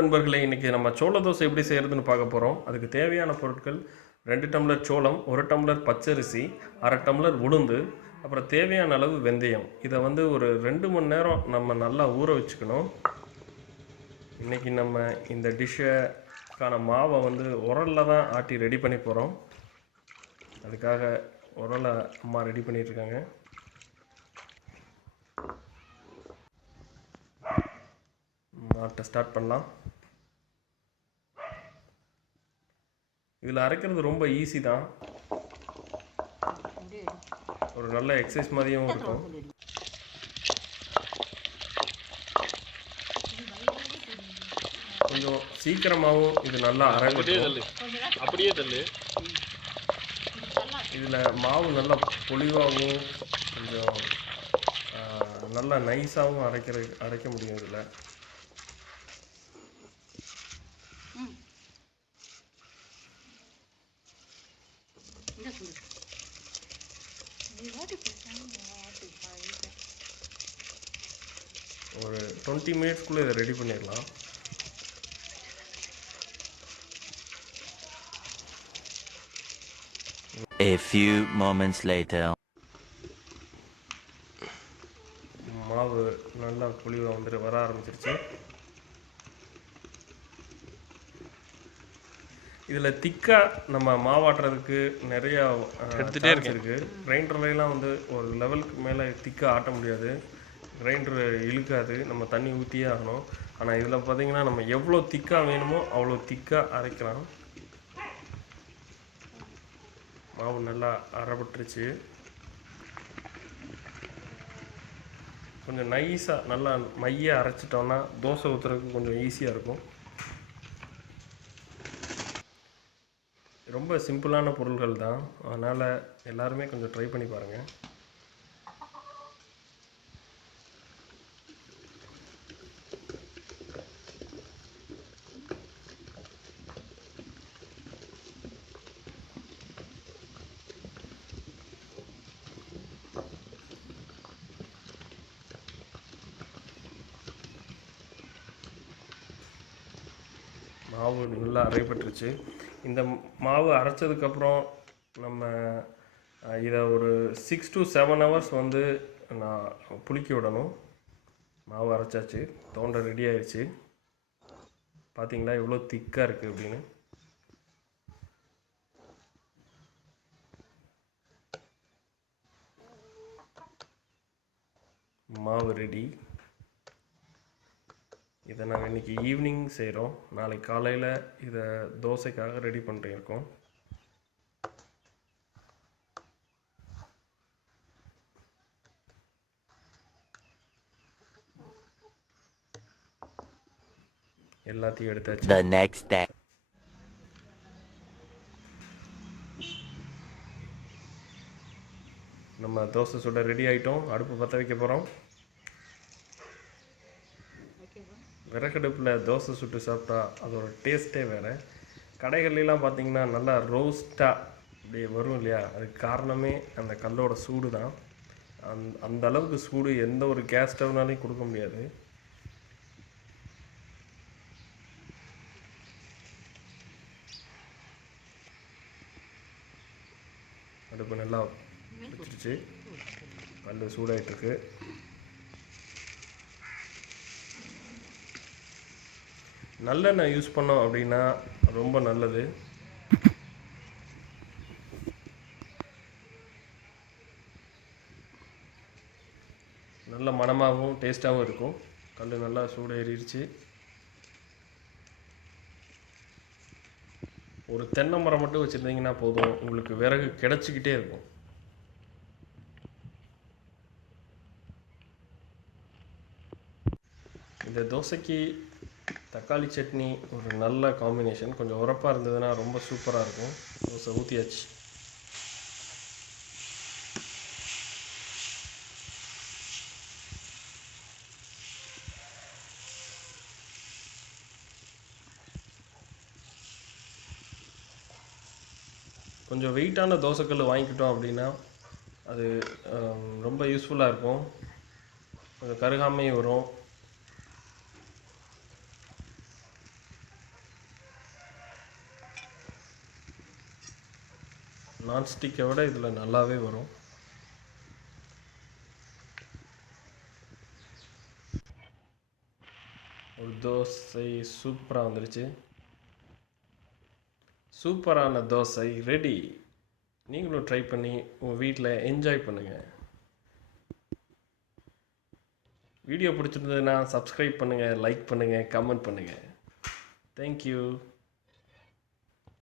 நண்பர்களே, இன்றைக்கி நம்ம சோள தோசை எப்படி செய்கிறதுன்னு பார்க்க போகிறோம். அதுக்கு தேவையான பொருட்கள் 2 டம்ளர் சோளம், 1 டம்ளர் பச்சரிசி, 1/2 டம்ளர் உளுந்து, அப்புறம் தேவையான அளவு வெந்தயம். இதை வந்து ஒரு 2 மணி நேரம் நம்ம நல்லா ஊற வச்சுக்கணும். இன்றைக்கி நம்ம இந்த டிஷ்ஷுக்கான மாவை வந்து உரலில் தான் ஆட்டி ரெடி பண்ணி போகிறோம். அதுக்காக உரலை அம்மா ரெடி பண்ணிகிட்ருக்காங்க. ஆட்ட ஸ்டார்ட் பண்ணலாம். இதில் அரைக்கிறது ரொம்ப ஈஸி தான். ஒரு நல்ல எக்ஸசைஸ் மாதிரியும் இருக்கும். கொஞ்சம் சீக்கிரமாகவும் இது நல்லா அரைக்கும். அப்படியே தள்ளு. இதில் மாவு நல்லா பொலிவாகவும் கொஞ்சம் நல்லா நைஸாகவும் அரைக்க முடியும். இதில் ஒரு 20 மினிட்ஸ்க்குள்ளே இதை ரெடி பண்ணிடலாம். A few moments later. மாவு நல்லா புளிவாக வர ஆரம்பிச்சிருச்சு. இதில் திக்காக நம்ம மாவாட்டுறதுக்கு நிறையா எடுத்துகிட்டே இருக்குது. கிரைண்டர்லாம் வந்து ஒரு லெவலுக்கு மேலே திக்காக ஆட்ட முடியாது. கிரைண்டரு இழுக்காது, நம்ம தண்ணி ஊற்றியே ஆகணும். ஆனால் இதில் பார்த்திங்கன்னா நம்ம எவ்வளோ திக்காக வேணுமோ அவ்வளோ திக்காக அரைக்கலாம். மாவு நல்லா அரைப்பட்டுருச்சு. கொஞ்சம் நைஸாக நல்லா மையாக அரைச்சிட்டோன்னா தோசை ஊற்றுறதுக்கு கொஞ்சம் ஈஸியாக இருக்கும். ரொம்ப சிம்பிளான பொருள்கள் தான், அதனால் எல்லாருமே கொஞ்சம் ட்ரை பண்ணி பாருங்கள். மாவு நல்லா அரைப்பட்டுருச்சு. இந்த மாவு அரைச்சதுக்கப்புறம் நம்ம இதை ஒரு 6 to 7 ஹவர்ஸ் வந்து நான் புளிக்க விடணும். மாவு அரைச்சாச்சு, தோண்டை ரெடி ஆயிடுச்சு. பார்த்தீங்களா எவ்வளோ திக்காக இருக்குது அப்படின்னு. மாவு ரெடி. இதை நாங்கள் இன்றைக்கி ஈவினிங் செய்கிறோம். நாளைக்கு காலையில் இதை தோசைக்காக ரெடி பண்ணிருக்கோம். எல்லாத்தையும் எடுத்தாச்சு. The next day. நம்ம தோசை சுட ரெடி ஆகிட்டோம். அடுப்பு பற்ற வைக்க போகிறோம். விறகடுப்பில் தோசை சுட்டு சாப்பிட்டா அதோட டேஸ்ட்டே வேறு. கடைகள்லாம் பார்த்திங்கன்னா நல்லா ரோஸ்ட்டாக அப்படியே வரும் இல்லையா, அதுக்கு காரணமே அந்த கல்லோட சூடு தான். அந்த அளவுக்கு சூடு எந்த ஒரு கேஸ் ஸ்டவ்னாலையும் கொடுக்க முடியாது. அடுப்பு நல்லா பிடிச்சிருச்சு, கல் சூடாகிட்டுருக்கு. நல்லெண்ணெய் யூஸ் பண்ணோம் அப்படின்னா ரொம்ப நல்லது. நல்ல மணமாகவும் டேஸ்ட்டாகவும் இருக்கும். கல் நல்லா சூடேறிடுச்சு. ஒரு தென்னை மரம் மட்டும் வச்சுருந்தீங்கன்னா போதும், உங்களுக்கு விறகு கிடச்சிக்கிட்டே இருக்கும். இந்த தோசைக்கு தக்காளி சட்னி ஒரு நல்ல காம்பினேஷன். கொஞ்சம் உரப்பாக இருந்ததுன்னா ரொம்ப சூப்பராக இருக்கும். தோசை ஊற்றியாச்சு. கொஞ்சம் வெயிட்டான தோசைக்கல் வாங்கிக்கிட்டோம் அப்படின்னா அது ரொம்ப யூஸ்ஃபுல்லாக இருக்கும். கொஞ்சம் கருகாமையும் வரும். நான்ஸ்டிக்கை விட இதில் நல்லாவே வரும். ஒரு தோசை சூப்பராக வந்துருச்சு. சூப்பரான தோசை ரெடி. நீங்களும் ட்ரை பண்ணி உங்கள் வீட்டில் என்ஜாய் பண்ணுங்கள். வீடியோ பிடிச்சிருந்ததுன்னா சப்ஸ்கிரைப் பண்ணுங்கள், லைக் பண்ணுங்கள், கமெண்ட் பண்ணுங்கள். தேங்க்யூ.